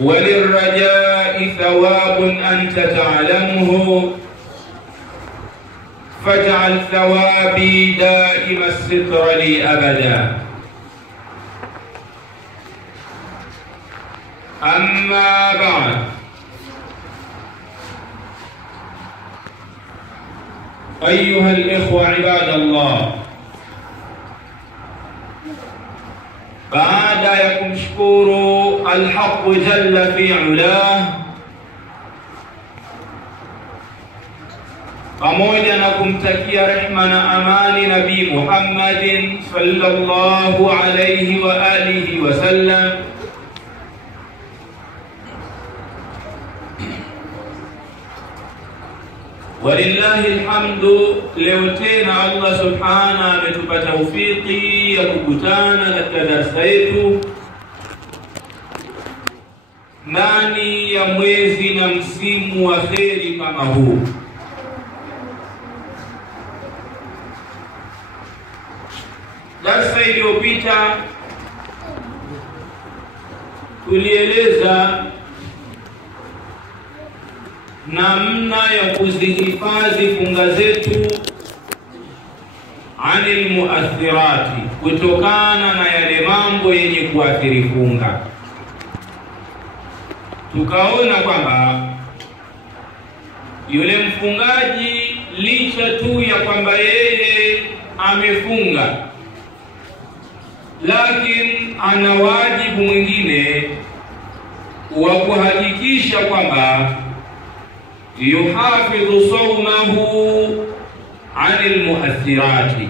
وللرجاء ثواب أنت تعلمه، فاجعل ثوابي دائم الستر لي أبدا. أما بعد، أيها الإخوة عباد الله، baada ya kumshukuru al-Haqq jalla fi ulah pamoja na kumtakia rehma na amani Nabii Muhammadin sallallahu alayhi wa alihi wa sallam, walillahi alhamdu. Leo tena Allah subhanahu ametupa taufiki ya kukutana katika darasa yetu ndani ya mwezi na msimu wa kheri kama huu. Darasa iliyopita tulieleza namna ya kuzihifadhi funga zetu anil muathirati, kutokana na yale mambo yenye kuathiri funga. Tukaona kwamba yule mfungaji licha tu ya kwamba yeye amefunga, lakini ana wajibu mwingine wa kuhakikisha kwamba yuhafidhu sawmahu anil muathirati,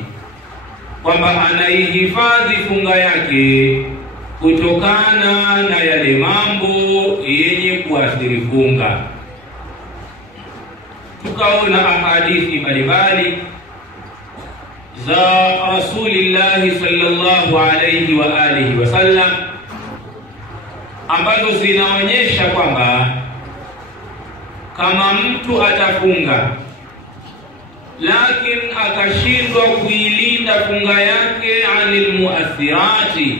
kwamba anaihifadhi funga yake kutokana na yale mambo yenye kuathiri funga. Tukaona ahadithi mbalimbali za Rasulillah sallallahu alayhi wa alihi wasallam ambazo zinaonyesha kwamba kama mtu atafunga lakini akashindwa kuilinda funga yake anil muathirati,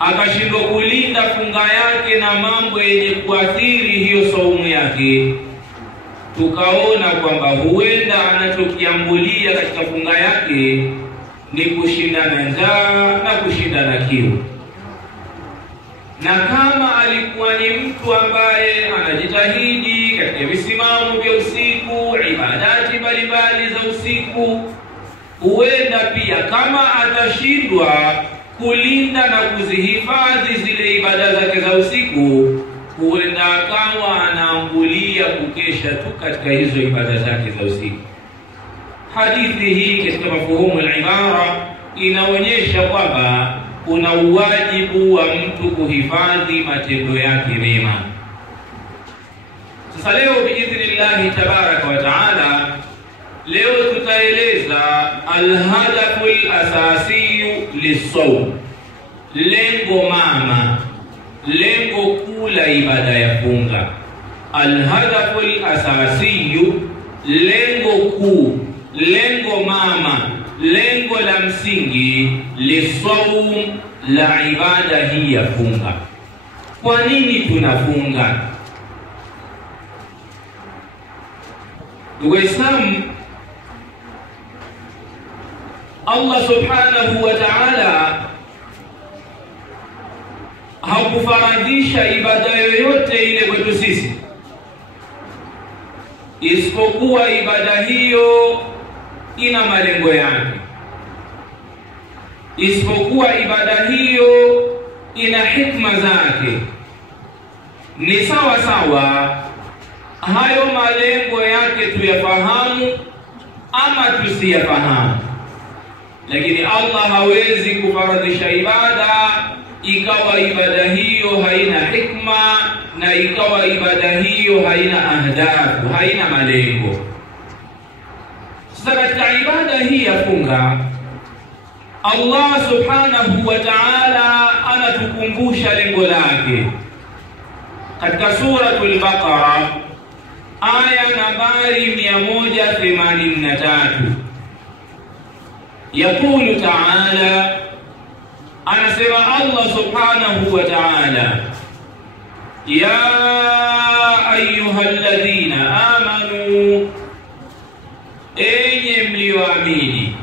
akashindwa kulinda funga yake na mambo yenye kuathiri hiyo saumu yake, tukaona kwamba huenda anachokiambulia katika funga yake ni kushindana njaa na kushindana kiu. Na kama alikuwa ni mtu ambaye anajitahidi katika visimamo vya usiku, ibadati mbalimbali za usiku, huenda pia kama atashindwa kulinda na kuzihifadhi zile ibada zake za usiku, huenda akawa anaambulia kukesha tu katika hizo ibada zake za usiku. Hadithi hii katika mafuhumu al-ibara inaonyesha kwamba kuna uwajibu wa mtu kuhifadhi matendo yake mema. Sasa leo biidhnillah tabaraka wa taala, leo tutaeleza al-hadaful asasiyu lis-sawm, lengo mama, lengo kuu la ibada ya funga. Al-hadaful asasiyu, lengo kuu, lengo mama, lengo la msingi lisawm, la ibada hii ya funga. Kwa nini tunafunga? Ndugu Waislamu, Allah subhanahu wa ta'ala hakufaradhisha ibada yoyote ile kwetu sisi isipokuwa ibada hiyo ina malengo yake, isipokuwa ibada hiyo ina hikma zake. Ni sawa sawa hayo malengo yake tuyafahamu ama tusiyafahamu, lakini Allah hawezi kufaradhisha ibada ikawa ibada hiyo haina hikma na ikawa ibada hiyo haina ahdafu, haina malengo. Sasa katika ibada hii ya funga, Allah subhanahu wa ta'ala anatukumbusha lengo lake katika suratul Baqara aya nambari 183. Yaqulu ta'ala anasema Allah subhanahu wa ta'ala, ya ayyuhalladhina amanu, enyi mlioamini.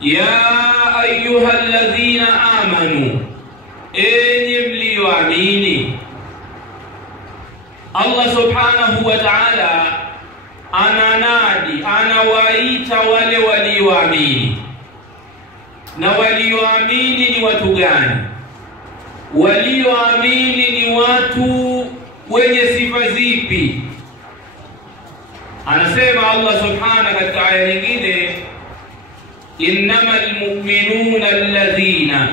Ya ayyuhalladhina amanu, enyi mlioamini. Allah subhanahu wa ta'ala ananadi, anawaita wale walioamini. Na walioamini ni watu gani? Walioamini ni watu wenye sifa zipi? Anasema Allah subhanahu katika aya nyingine, innamal mu'minuna alladhina,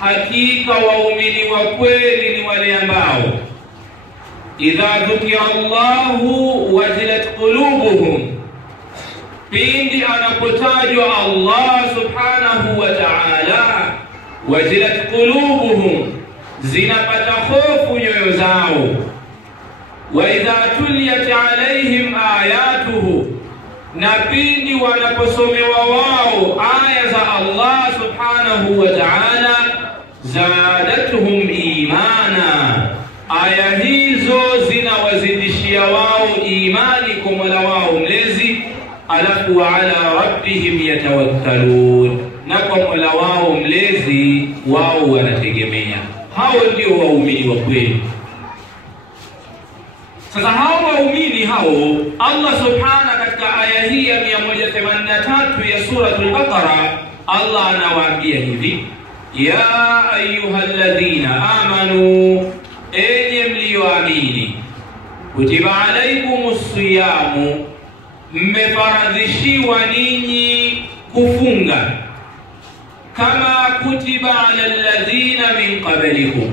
hakika waumini wa kweli ni wale ambao idha dhukira Allahu wajilat qulubuhum, pindi anapotajwa Allah subhanahu wa ta'ala, wajilat qulubuhum, zinapata hofu nyoyo zao. Wa idha tuliyat alaihim ayatuhu, na pindi wanaposomewa wao aya za Allah subhanahu wa ta'ala, zadatuhum imana, aya hizo zinawazidishia wao imani kwa Mola wao mlezi. Alafu wa ala rabbihim yatawakkalun, na kwa Mola wao mlezi wao wanategemea. Hao ndio waumini wa kweli. Sasa hao waumini hao, Allah subhanahu katika aya hii ya 183 ya sura al-Baqara, Allah anawaambia hivi, ya ayyuhalladhina amanu, enyi mlioamini, kutiba alaykumus siyamu, mmefaradhishiwa ninyi kufunga, kama kutiba ala alladhina min qablikum,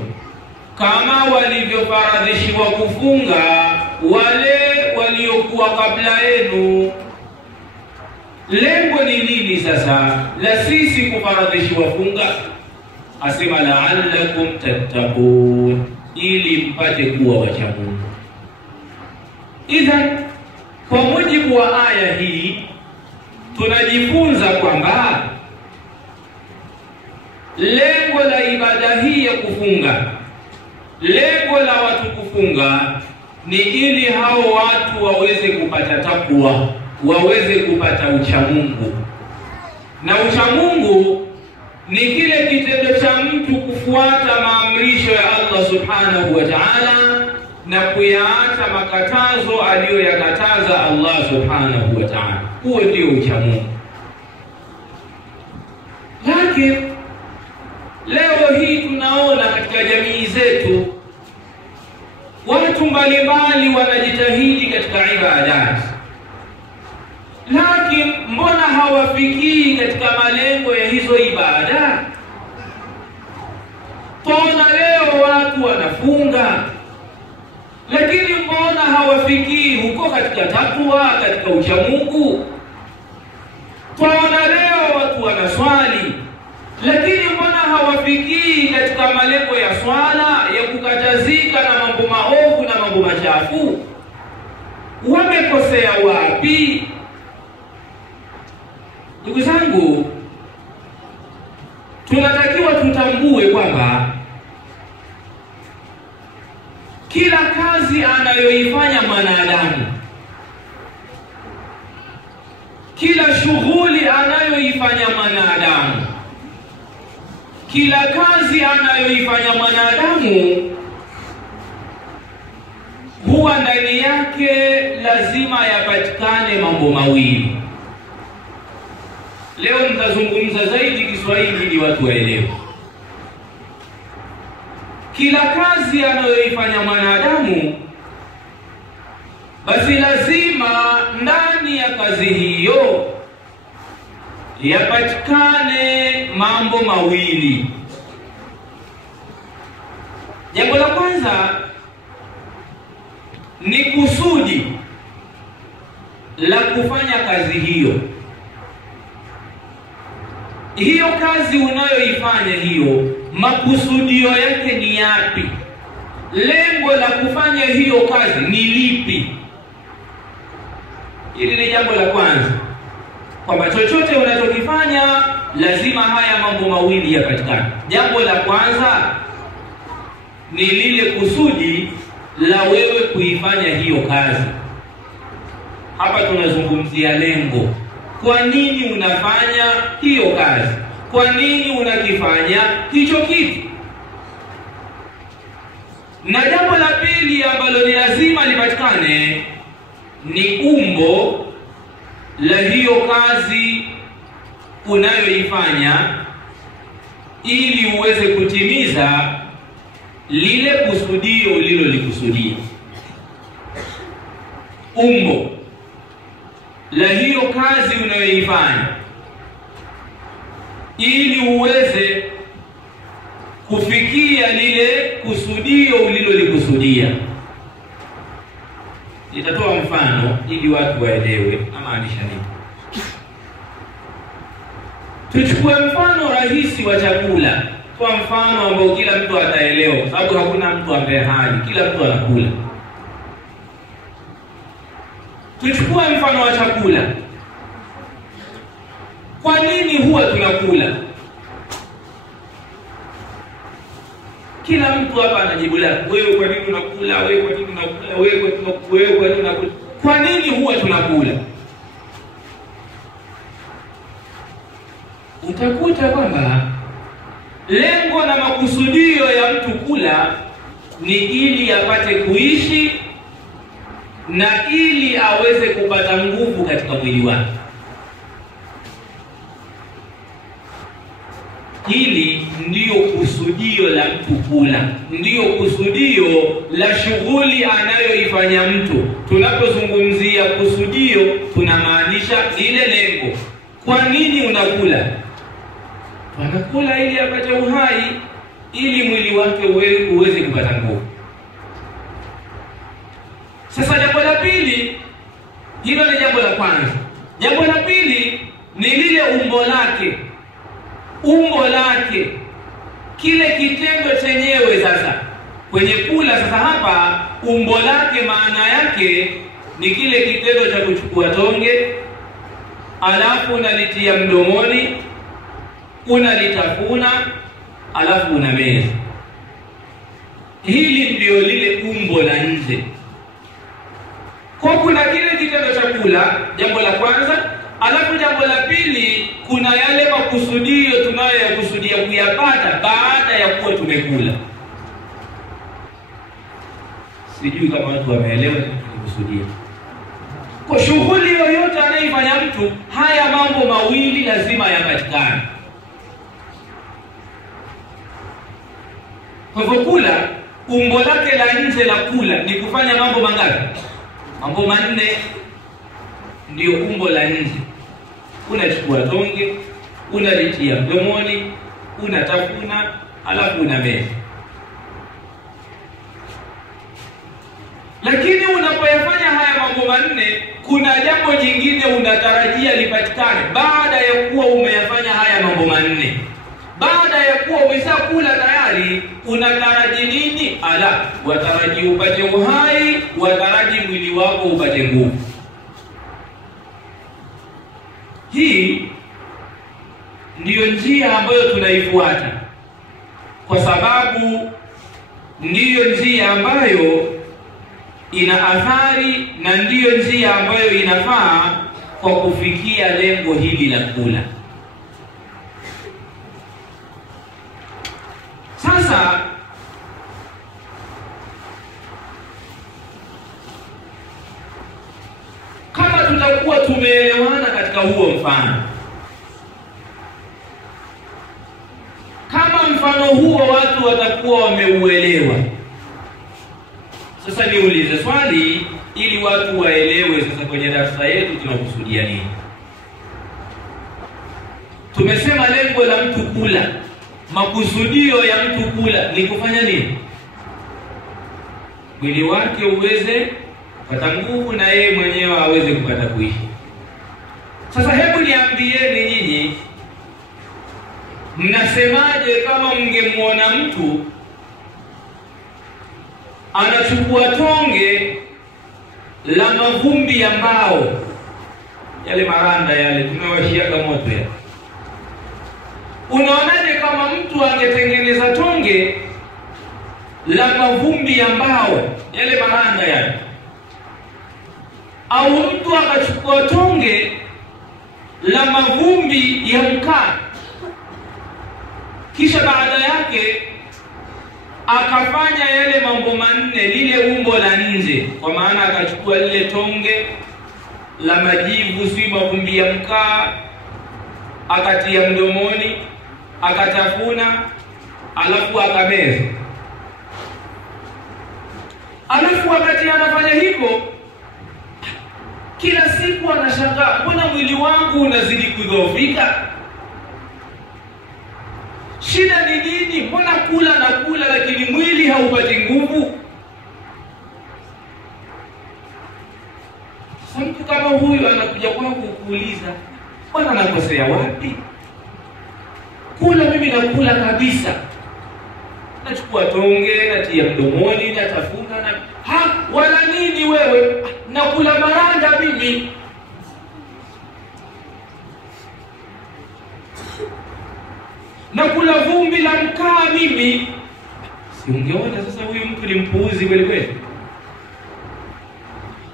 kama walivyofaradhishiwa kufunga wale waliokuwa kabla yenu. Lengo ni nini sasa la sisi kufaradhishiwa funga? Asema la'allakum tattaqun, ili mpate kuwa wacha Mungu. Idhan, kwa mujibu wa aya hii tunajifunza kwamba lengo la ibada hii ya kufunga, lengo la watu kufunga ni ili hao watu waweze kupata takwa, waweze kupata uchamungu. Na uchamungu ni kile kitendo cha mtu kufuata maamrisho ya Allah subhanahu wa ta'ala na kuyaacha makatazo aliyoyakataza Allah subhanahu wa ta'ala. Huo ndio uchamungu. Lakini leo hii tunaona katika jamii zetu watu mbalimbali wanajitahidi katika ibada, lakini mbona hawafikii katika malengo ya hizo ibada? Tunaona leo watu wanafunga, lakini mbona hawafikii huko katika takwa, katika uchamungu? Tunaona leo watu wanaswali, lakini mbona hawafikii katika malengo ya swala, ya kukatazika na mambo maovu na mambo machafu? Wamekosea wapi? Ndugu zangu, tunatakiwa tutambue kwamba kila kazi anayoifanya mwanadamu, kila shughuli anayoifanya mwanadamu, kila kazi anayoifanya mwanadamu, huwa ndani yake lazima yapatikane mambo mawili. Leo nitazungumza zaidi Kiswahili ili watu waelewe. Kila kazi anayoifanya mwanadamu, basi lazima ndani ya kazi hiyo yapatikane mambo mawili. Jambo la kwanza ni kusudi la kufanya kazi hiyo. Hiyo kazi unayoifanya hiyo, makusudio yake ni yapi? Lengo la kufanya hiyo kazi ni lipi? Hili ni jambo la kwanza, kwamba chochote unachokifanya lazima haya mambo mawili yapatikane. Jambo la kwanza ni lile kusudi la wewe kuifanya hiyo kazi. Hapa tunazungumzia lengo. Kwa nini unafanya hiyo kazi? Kwa nini unakifanya hicho kitu? Na jambo la pili ambalo ni lazima lipatikane ni umbo la hiyo kazi unayoifanya, ili uweze kutimiza lile kusudio ulilolikusudia. Umbo la hiyo kazi unayoifanya, ili uweze kufikia lile kusudio ulilolikusudia. Nitatoa mfano ili watu waelewe namaanisha nini. Tuchukue mfano rahisi wa chakula, kwa mfano ambao kila mtu ataelewa, kwa sababu hakuna mtu ambaye hali, kila mtu anakula. Tuchukue mfano wa chakula. Kwa nini huwa tunakula? Kila mtu hapa anajibu lake. Wewe kwa nini unakula? Wewe kwa nini unakula? Wewe kwa nini unakula? Kwa nini huwa tunakula? Utakuta kwamba lengo na makusudio ya mtu kula ni ili apate kuishi na ili aweze kupata nguvu katika mwili wake. Hili ndiyo kusudio la mtu kula, ndiyo kusudio la shughuli anayoifanya mtu. Tunapozungumzia kusudio, tunamaanisha lile lengo. Kwa nini unakula? Anakula ili apate uhai, ili mwili wake uweze kupata nguvu. Sasa jambo la pili, hilo ni jambo la kwanza. Jambo la pili ni lile umbo lake. Umbo lake, kile kitendo chenyewe. Sasa kwenye kula, sasa hapa umbo lake maana yake ni kile kitendo cha kuchukua tonge, alafu unalitia mdomoni, unalitafuna, alafu unameza. Hili ndio lile umbo la nje. Kwa kuna kile kitendo cha kula, jambo la kwanza, alafu jambo la pili kuna yale makusudio tunayoyakusudia kuyapata baada ya kuwa tumekula. Sijui kama watu wameelewa nini tunakusudia. Kwa shughuli yoyote anayefanya mtu, haya mambo mawili lazima yapatikane. Kwa hivyo kula, umbo lake la nje la kula ni kufanya mambo mangapi? Mambo manne. Ndio umbo la nje. Unachukua tonge, unalitia mdomoni, unatafuna, alafu unameza. Lakini unapoyafanya haya mambo manne, kuna jambo jingine unatarajia lipatikane baada ya kuwa umeyafanya haya mambo manne. Baada ya kuwa umeshakula tayari, unataraji nini? Wataraji upate uhai, wataraji mwili wako upate nguvu. Hii ndiyo njia ambayo tunaifuata, kwa sababu ndiyo njia ambayo ina athari na ndiyo njia ambayo inafaa kwa kufikia lengo hili la kula. Sasa kama tutakuwa tumeelewana katika huo mfano, kama mfano huo watu watakuwa wameuelewa, sasa niulize swali ili watu waelewe sasa kwenye darasa yetu tunakusudia nini. Tumesema lengo la mtu kula, makusudio ya mtu kula ni kufanya nini? Mwili wake uweze kupata nguvu na yeye mwenyewe aweze kupata kuishi. Sasa hebu niambieni nyinyi, mnasemaje kama mngemuona mtu anachukua tonge la mavumbi ya mbao, yale maranda yale tunawashiaga moto ya, Unaonaje kama mtu angetengeneza tonge la mavumbi ya mbao, yale maranda yale, au mtu akachukua tonge la mavumbi ya mkaa, kisha baada yake akafanya yale mambo manne, lile umbo la nje, kwa maana akachukua lile tonge la majivu, si mavumbi ya mkaa, akatia mdomoni, akatafuna, alafu akameza. Alafu wakati anafanya hivyo, kila siku anashangaa, mbona mwili wangu unazidi kudhoofika? Shida ni nini? Mbona kula na kula lakini mwili haupati nguvu? Sasa mtu kama huyu anakuja kwako kuuliza, bwana nakosea wapi? Kula mimi nakula kabisa. Nachukua tonge, natia mdomoni, natafuna na wala nini wewe? Nakula maranda mimi. Nakula vumbi la mkaa mimi. Si ungeona sasa huyu mtu ni mpuuzi kweli kweli?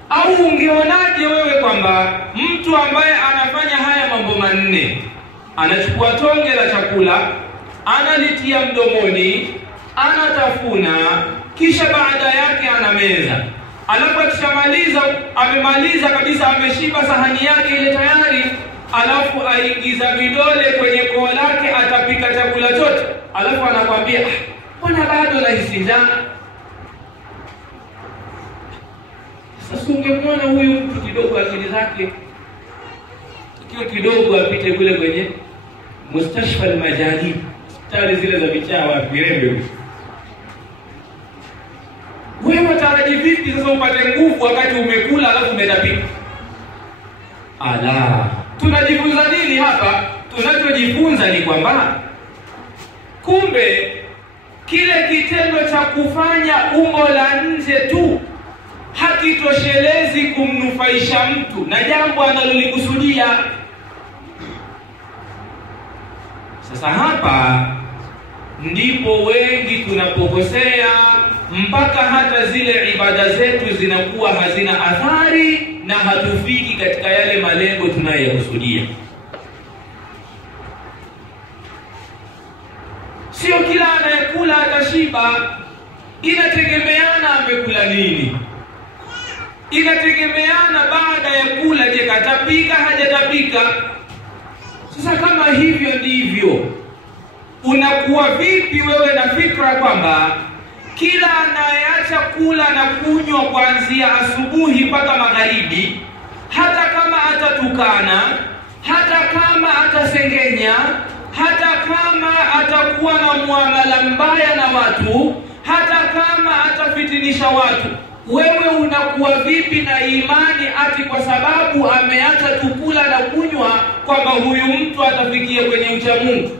Au ungeonaje wewe kwamba mtu ambaye anafanya haya mambo manne, anachukua tonge la chakula, analitia mdomoni, anatafuna, kisha baada yake anameza, alafu akishamaliza, amemaliza kabisa, ameshiba sahani yake ile tayari, alafu aingiza vidole kwenye koo lake, atapika chakula chote, alafu anakuambia, mbona bado nahisi njaa? Sasa ungemwona huyu mtu kidogo akili zake kidogo apite kule kwenye mustashfa al-majani, hospitali zile za vichaa virembe. Wewe utaraji vipi sasa upate nguvu wakati umekula alafu umetapika? Ala, tunajifunza nini hapa? Tunachojifunza ni kwamba kumbe kile kitendo cha kufanya umbo la nje tu hakitoshelezi kumnufaisha mtu na jambo analolikusudia. Sasa hapa ndipo wengi tunapokosea, mpaka hata zile ibada zetu zinakuwa hazina athari na hatufiki katika yale malengo tunayokusudia. Sio kila anayekula atashiba, inategemeana amekula nini. Inategemeana baada ya kula, je katapika hajatapika. Sasa kama hivyo ndivyo, unakuwa vipi wewe na fikra kwamba kila anayeacha kula na kunywa kuanzia asubuhi mpaka magharibi, hata kama atatukana, hata kama atasengenya, hata kama atakuwa na muamala mbaya na watu, hata kama atafitinisha watu, wewe unakuwa vipi na imani ati kwa sababu ameacha tukula na kunywa kwamba huyu mtu atafikia kwenye ucha Mungu?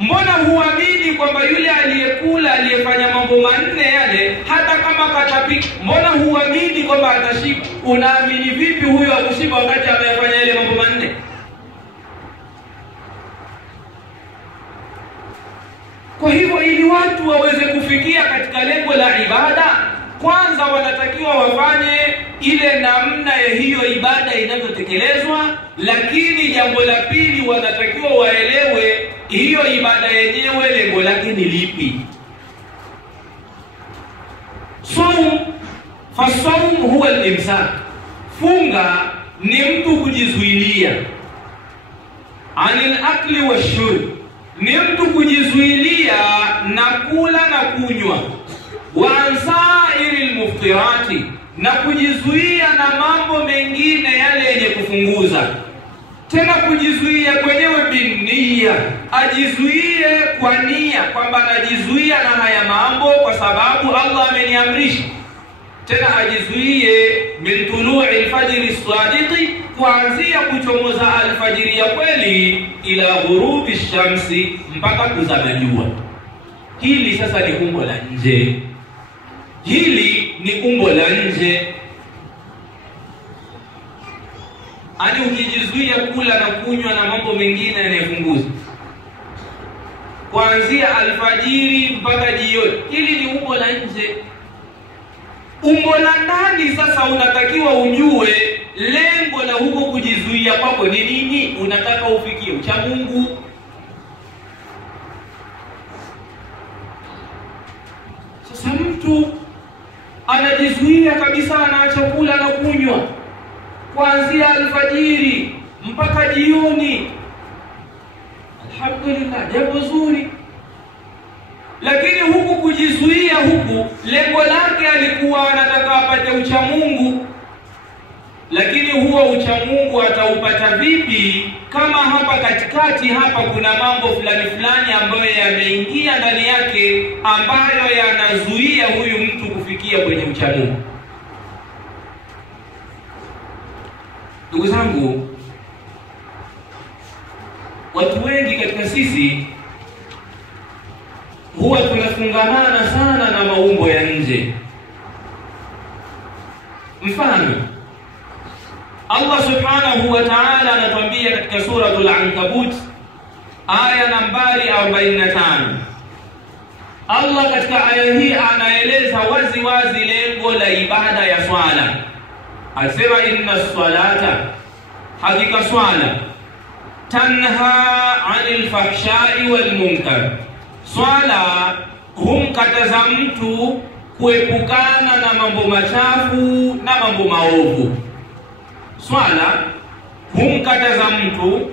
Mbona huamini kwamba yule aliyekula, aliyefanya mambo manne yale, hata kama katapika, mbona huamini kwamba atashiba? Unaamini vipi huyo akushiba wakati amefanya yale mambo manne? Kwa hivyo ili watu waweze kufikia katika lengo la ibada, kwanza wanatakiwa wafanye ile namna ya hiyo ibada inavyotekelezwa, lakini jambo la pili wanatakiwa waelewe hiyo ibada yenyewe lengo lake ni lipi. Fasawm huwa al-imsak. Funga ni mtu kujizuilia anil akli wa shurb, ni mtu kujizuilia na kula na kunywa, wa ansairil muftirati, na kujizuia na mambo mengine yale yenye kufunguza. Tena kujizuia kwenyewe binia, ajizuie kwa nia kwamba anajizuia na haya mambo kwa sababu Allah ameniamrisha. Tena ajizuie min tulu'i al-fajr as-sadiq, kuanzia kuchomoza alfajiri ya kweli ila ghurubi shamsi, mpaka kuzama jua. Hili sasa ni umbo la nje. Hili ni umbo la nje. Ani ukijizuia kula na kunywa na mambo mengine yanayofunguza, kuanzia alfajiri mpaka jioni. Hili ni umbo la nje. Umbo la ndani sasa unatakiwa ujue lengo la huko kujizuia kwako ni nini. Unataka ufikie ucha Mungu. Sasa mtu anajizuia kabisa, anaacha kula na kunywa kuanzia alfajiri mpaka jioni. Alhamdulillah, jambo zuri. Lakini huku kujizuia huku lengo lake alikuwa anataka apate ucha Mungu. Lakini huo ucha Mungu ataupata vipi kama hapa katikati hapa kuna mambo fulani fulani ambayo yameingia ndani yake ambayo yanazuia huyu mtu kufikia kwenye ucha Mungu? Ndugu zangu, watu wengi katika sisi huwa tunafungamana sana na maumbo ya nje. Mfano, Allah subhanahu wa ta'ala anatuambia katika suratul Ankabut aya nambari 45. Allah katika aya hii anaeleza wazi wazi lengo la ibada ya swala. Asema inna salata, hakika swala, tanha 'anil fahsha'i wal munkar. Swala humkataza mtu kuepukana na mambo machafu na mambo maovu. Swala humkataza mtu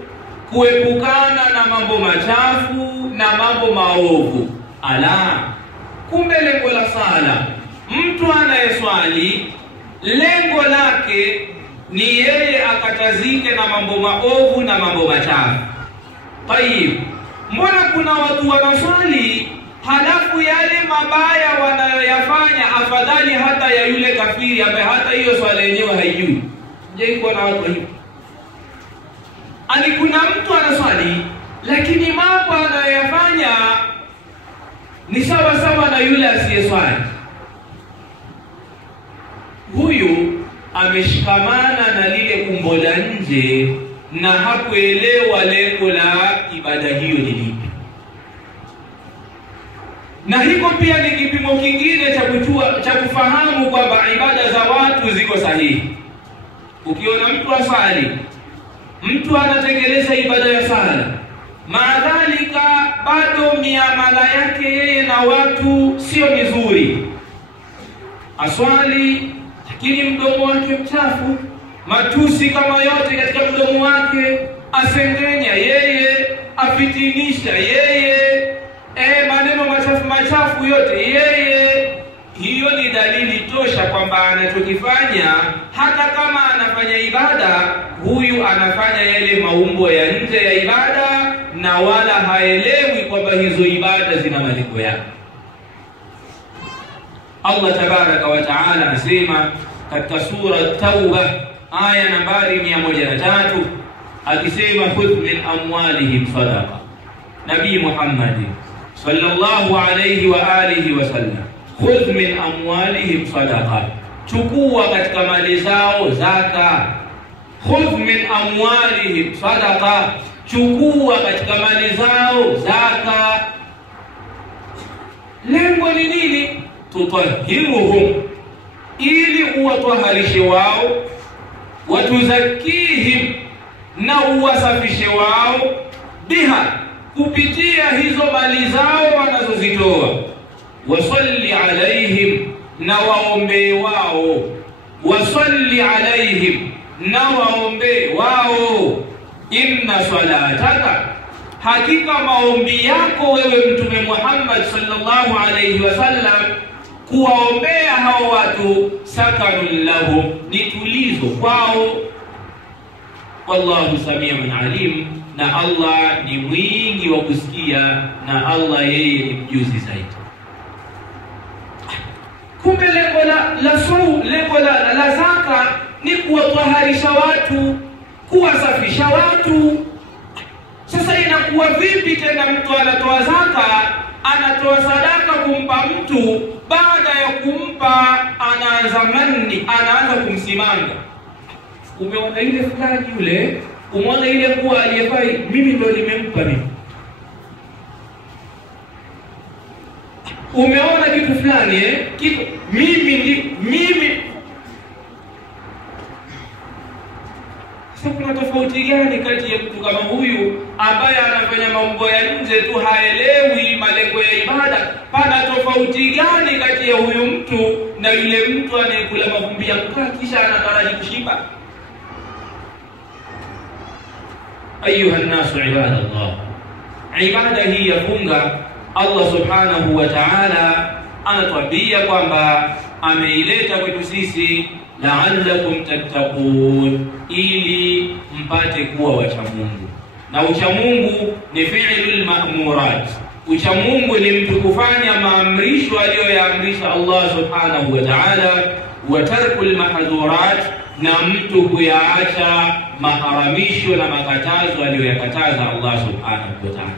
kuepukana na mambo machafu na mambo maovu. Ala, kumbe lengo la sala, mtu anayeswali lengo lake ni yeye akatazike na mambo maovu na mambo machafu. Tayib, mbona kuna watu wanaswali halafu yale mabaya wanayoyafanya afadhali hata ya yule kafiri ambaye hata hiyo swala yenyewe haijui? Je, kuna watu hivyo? Ani kuna mtu anaswali lakini mambo anayoyafanya ni sawa sawa na yule asiyeswali. Huyu ameshikamana na lile umbo la nje na hakuelewa lengo la ibada hiyo ni lipi. Na hiko pia ni kipimo kingine cha kufahamu kwamba ibada za watu ziko sahihi. Ukiona mtu asali, mtu anatekeleza ibada ya sala, maadhalika bado miamala yake yeye na watu sio mizuri. Aswali lakini mdomo wake mchafu, matusi kama yote katika mdomo wake, asengenya yeye, afitinisha yeye, maneno machafu yote yeye. Hiyo ni dalili tosha kwamba anachokifanya, hata kama anafanya ibada, huyu anafanya yale maumbo ya nje ya ibada na wala haelewi kwamba hizo ibada zina malengo yake. Allah tabaraka wa taala anasema katika sura Tauba aya nambari 103 akisema khudh min amwalihim sadaqa. Nabii Muhammad sallallahu alayhi wa alihi wasallam, khudh min amwalihim sadaqa, chukua katika mali zao zaka. Khudh min amwalihim sadaqa, chukua katika mali zao zaka. Lengo ni nini? Tutahhiruhum, ili uwataharishe wao, watuzakihim, na uwasafishe wao, biha, kupitia hizo mali zao wanazozitoa. Wasalli alaihim, na waombe wao. Wasalli alaihim, na waombe wao. Inna salataka, hakika maombi yako wewe Mtume Muhammad sallallahu alayhi wasallam, kuwaombea hao watu, sakanun lahum, ni tulizo kwao. Wallahu samiun alim, na Allah ni mwingi wa kusikia, na Allah yeye ni mjuzi zaidi. Kumbe lengo la zaka ni kuwataharisha watu, kuwasafisha watu. Sasa inakuwa vipi tena mtu anatoa zaka, anatoa sadaka kumpa mtu, baada ya kumpa anaanza kumsimanga? Umeona ile fulani yule, umeona ile kuwa aliyefai, mimi ndo nimempa mimi. umeona kitu fulani kitu mimi kuna tofauti gani kati ya mtu kama huyu ambaye anafanya mambo ya nje tu, haelewi malengo ya ibada? Pana tofauti gani kati ya huyu mtu na yule mtu anayekula mavumbi ya mkaa kisha anataraji kushiba? Ayuha nasu ibadallah, ibada hii ya funga Allah subhanahu wa ta'ala anatuambia kwamba ameileta kwetu sisi la'allakum tattaqun, ili mpate kuwa wacha Mungu. Na ucha Mungu ni fi'lul ma'murat. Ucha Mungu ni mtu kufanya maamrisho aliyoyaamrisha Allah subhanahu wa ta'ala, wa tarkul mahdhurat, na mtu kuyaacha maharamisho na makatazo aliyoyakataza Allah subhanahu wa ta'ala.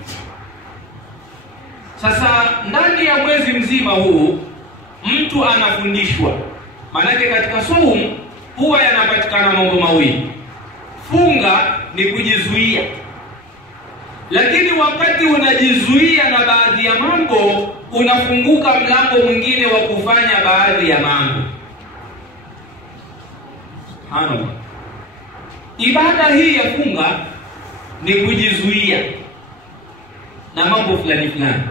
Sasa ndani ya mwezi mzima huu mtu anafundishwa. Manake katika saumu huwa yanapatikana mambo mawili. Funga ni kujizuia, lakini wakati unajizuia na baadhi ya mambo, unafunguka mlango mwingine wa kufanya baadhi ya mambo. Subhanallah. Ibada hii ya funga ni kujizuia na mambo fulani fulani,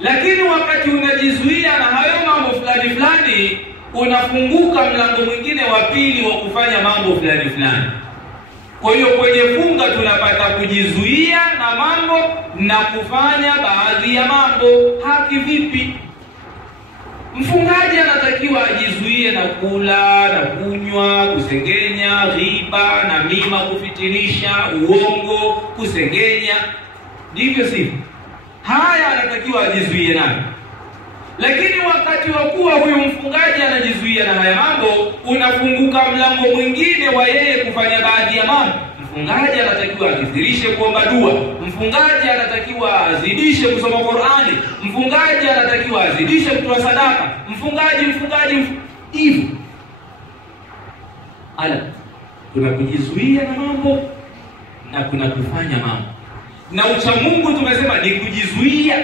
lakini wakati unajizuia na hayo mambo fulani fulani, unafunguka mlango mwingine wa pili wa kufanya mambo fulani fulani. Kwa hiyo kwenye funga tunapata kujizuia na mambo na kufanya baadhi ya mambo. Haki vipi? Mfungaji anatakiwa ajizuie na kula na kunywa, kusengenya, ghiba na mima, kufitinisha, uongo, kusengenya. Ndivyo sivyo? Haya anatakiwa ajizuie nayo. Lakini wakati wa kuwa huyu mfungaji anajizuia na haya mambo, unafunguka mlango mwingine wa yeye kufanya baadhi ya mambo. Mfungaji anatakiwa akithirishe kuomba dua, mfungaji anatakiwa azidishe kusoma Qur'ani, mfungaji anatakiwa azidishe kutoa sadaka, mfungaji hivyo. Kuna kujizuia na mambo na kuna kufanya mambo. Na ucha Mungu tumesema ni kujizuia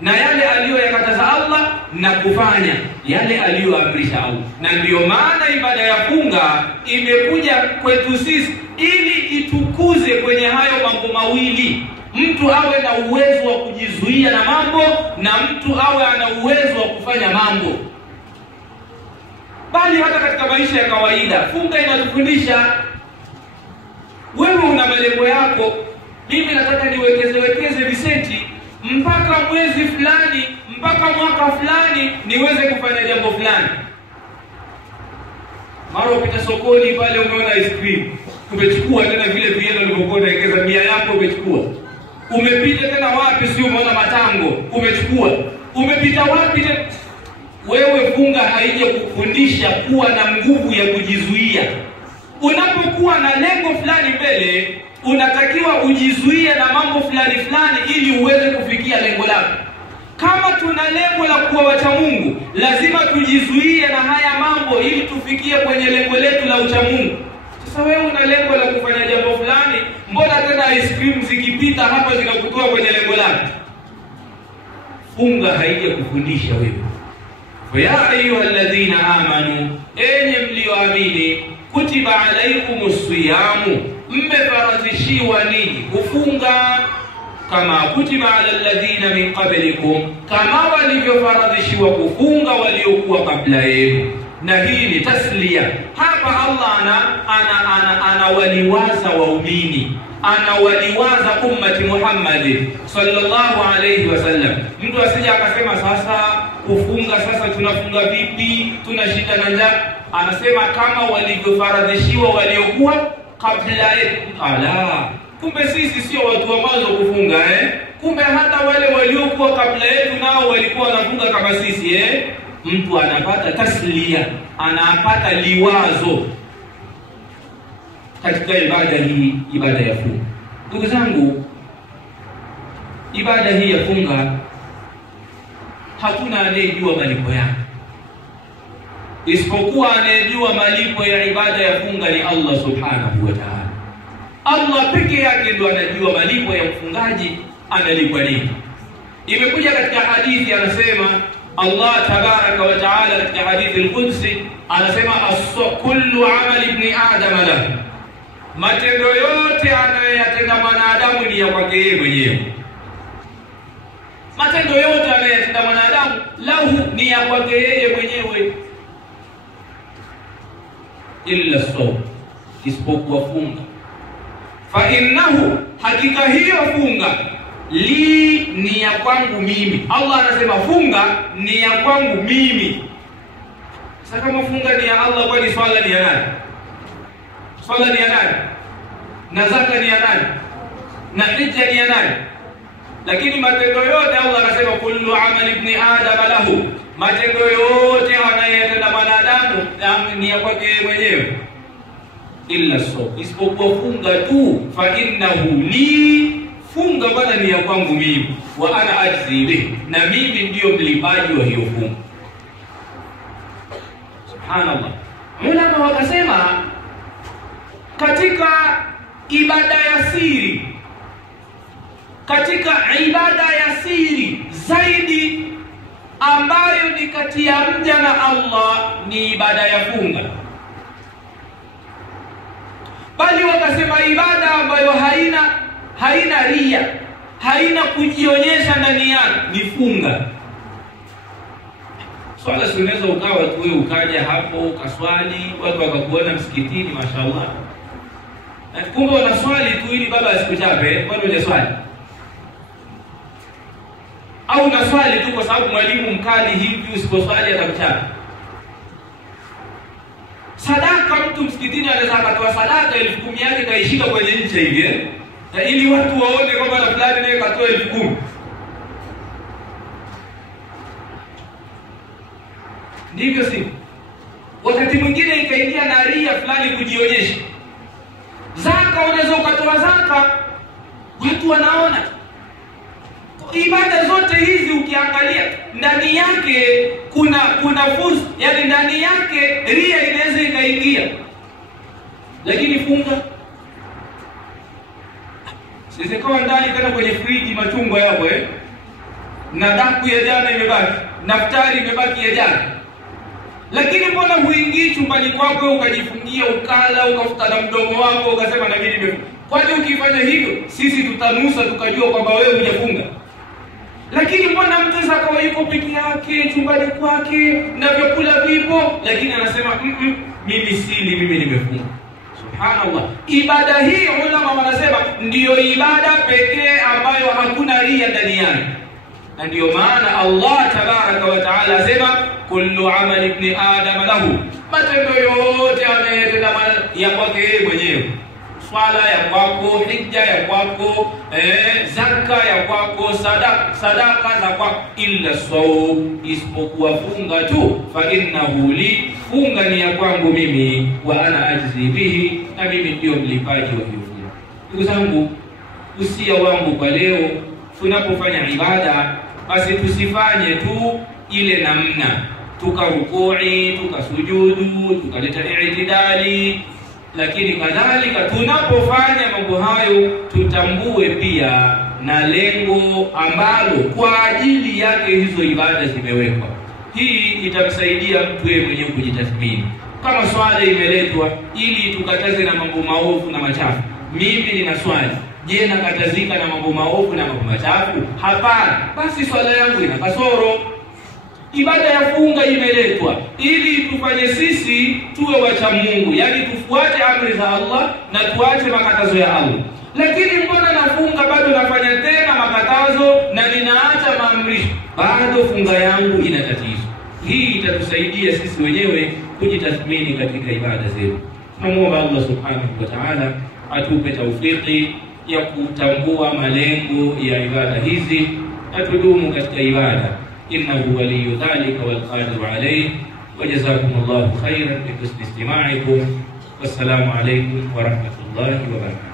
na yale aliyoyakataza Allah na kufanya yale aliyoamrisha Allah. Na ndio maana ibada ya funga imekuja kwetu sisi ili itukuze kwenye hayo mambo mawili. Mtu awe na uwezo wa kujizuia na mambo, na mtu awe ana uwezo wa kufanya mambo. Bali hata katika maisha ya kawaida funga inatufundisha, wewe una malengo yako. Mimi nataka niwekeze visenti mpaka mwezi fulani, mpaka mwaka fulani niweze kufanya jambo fulani. Mara upita sokoni pale umeona ice cream, umechukua tena vile vile ulivyokuwa unawekeza 100 yako umechukua. Umepita tena wapi sio umeona matango, umechukua. Umepita wapi tena? Wewe funga haije kufundisha kuwa na nguvu ya kujizuia. Unapokuwa na lengo fulani mbele, unatakiwa ujizuie na mambo fulani fulani ili uweze kufikia lengo lako. Kama tuna lengo la kuwa wacha Mungu, lazima tujizuie na haya mambo ili tufikie kwenye lengo letu la ucha Mungu. Sasa wewe una lengo la kufanya jambo fulani, mbona tena ice cream zikipita hapa zinakutoa kwenye lengo lako? Funga haija kufundisha wewe. Ya ayyuhalladhina amanu, enyi mlioamini, kutiba alaykumus siyamu, mmefaradhishiwa ninyi kufunga, kama kutiba ala alladhina min qablikum, kama walivyofaradhishiwa kufunga waliokuwa kabla yenu. Na hii ni taslia. Hapa Allah anawaliwaza waumini, anawaliwaza ummati Muhammad sallallahu alayhi wasallam. Mtu asije akasema sasa kufunga, sasa tunafunga vipi, tunashika na njaa. Anasema kama walivyofaradhishiwa waliokuwa kabla yetu. Kumbe sisi sio watu wa mwanzo kufunga kumbe hata wale waliokuwa kabla yetu nao walikuwa wanafunga kama sisi Mtu anapata taslia, anapata liwazo katika ibada hii, ibada ya funga. Ndugu zangu, ibada hii ya funga hakuna anayejua malipo yake, isipokuwa anayejua malipo ya ibada ya funga ni Allah subhanahu wa ta'ala. Allah peke yake ndo anajua malipo ya mfungaji analipwa nini. Imekuja katika hadithi, anasema Allah tabaraka wa taala katika hadithi al-Qudsi anasema kullu amali ibn adam lahu, matendo yote anayoyatenda mwanadamu ni ya kwake yeye mwenyewe. Matendo yote anayoyatenda mwanadamu lahu ni ya kwake yeye mwenyewe, illa sawm, isipokuwa funga. Fa innahu, hakika hiyo funga, li, ni ya kwangu mimi. Allah anasema funga ni ya kwangu mimi. Sasa kama funga ni ya Allah, kwani swala ni ya nani? Swala ni ya nani? Na zaka ni ya nani? Na hija ni ya nani? Lakini matendo yote Allah anasema kullu amali ibn adam lahu, matendo yote anayotenda mwanadamu ni ya kwake mwenyewe, illa sawm, isipokuwa funga tu. Fa innahu li, funga bwana ni ya kwangu mimi, wa ana ajzi bihi, na mimi ndio mlipaji wa hiyo funga. Subhanallah. Ulama wakasema katika ibada ya siri, katika ibada ya siri zaidi ambayo ni kati ya mja na Allah ni ibada ya funga. Bali wakasema ibada ambayo haina ria, haina kujionyesha ndani yake ni funga. Swala si unaweza ukawa tu wewe ukaja hapo ukaswali, watu wakakuona msikitini mashaallah, na kumbe unaswali tu ili baba asikuchape, bado hujaswali. Au unaswali tu kwa sababu mwalimu mkali hivi, usiposwali atakuchapa. Sadaka, mtu msikitini anaweza akatoa sadaka 10,000 yake kaishika kwenye nje hivi, na ili watu waone kwamba na fulani naye katoa 10,000. Ndivyo si? Wakati mwingine ikaingia na ria fulani kujionyesha. Zaka, unaweza ukatoa zaka watu wanaona. Ibada zote hizi ukiangalia ndani yake kuna fursa, yani ndani yake ria inaweza ikaingia. Lakini funga, sisi kwa ndani kana kwenye friji machungwa yako na daku ya jana imebaki, naftari imebaki ya jana. Lakini mbona huingii chumbani kwako ukajifungia ukala ukafuta na mdomo wako ukasema na mimi nimefunga? Kwani ukifanya hivyo sisi tutanusa tukajua kwamba wewe hujafunga? Lakini mbona mtu sasa yuko peke yake chumbani kwake na vyakula vipo, lakini anasema mimi sili, mimi nimefunga. Subhanallah. Ibada hii ulama wanasema ndiyo ibada pekee ambayo hakuna ria ndani yake. Na ndiyo maana Allah tabaraka wa taala asema kullu amali ibn adam lahu, matendo yote anayotenda ya kwake mwenyewe. Swala ya kwako, hija ya kwako, zaka ya kwako, sadaka za kwako, illa sawm, isipokuwa funga tu. Fa innahu li, funga ni ya kwangu mimi, wa ana ajzi bihi, na mimi ndio mlipaji wa hiyo funga. Ndugu zangu, usia wangu kwa leo, tunapofanya ibada basi tusifanye tu ile namna, tukarukui, tukasujudu, tukaleta i'tidali, lakini kadhalika tunapofanya mambo hayo tutambue pia na lengo ambalo kwa ajili yake hizo ibada zimewekwa. Hii itamsaidia mtu yeye mwenyewe kujitathmini. Kama swala imeletwa ili tukataze na mambo maovu na machafu, mimi nina swali, je, nakatazika na mambo maovu na mambo machafu? Hapana, basi swala yangu ina kasoro. Ibada ya funga imeletwa ili tufanye sisi tuwe wacha Mungu, yani tufuate amri za Allah na tuache makatazo ya Allah. Lakini mbona nafunga bado nafanya tena makatazo na ninaacha maamrisho? Bado funga yangu ina tatizo. Hii itatusaidia sisi wenyewe kujitathmini katika ibada zetu. Tunamuomba Allah subhanahu wa ta'ala atupe taufiki ya kutambua malengo ya ibada hizi na tudumu katika ibada. إنه ولي ذلك والقادر عليه. وجزاكم الله خيرا بحسن استماعكم، والسلام عليكم ورحمة الله وبركاته.